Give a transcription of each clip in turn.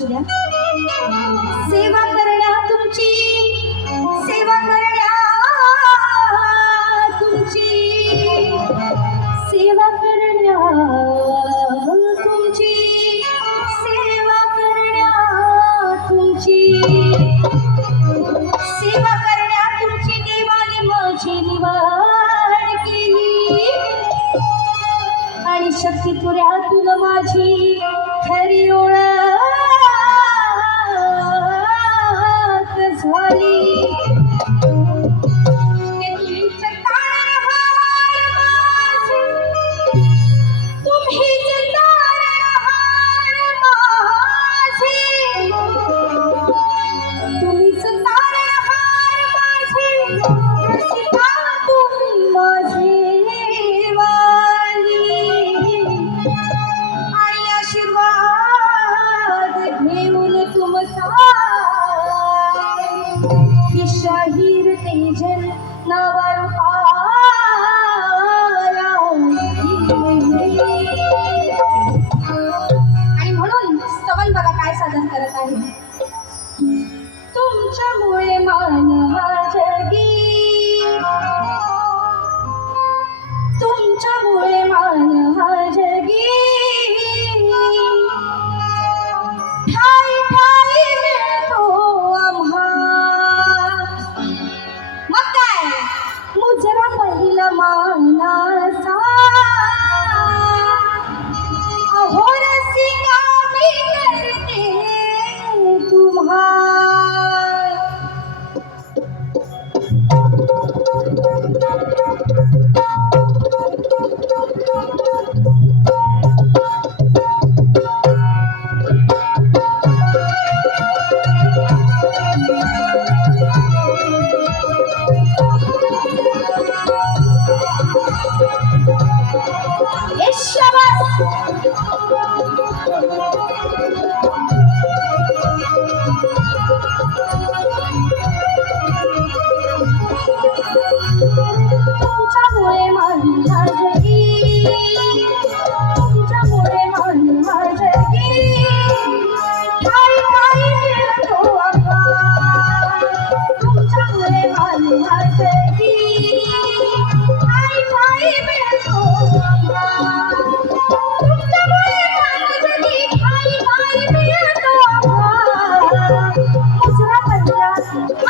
असू सेवा करणा तुमची सेवा करण्या तुमची. सेवा करण्या तुमची सेवा करण्या तुमची. सेवा करण्या तुमची देवाने माझी निवाड केली. आणि शक्ती पुऱ्या तुला माझी खरी ओळख 不行了，快回家。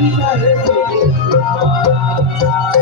Thank you.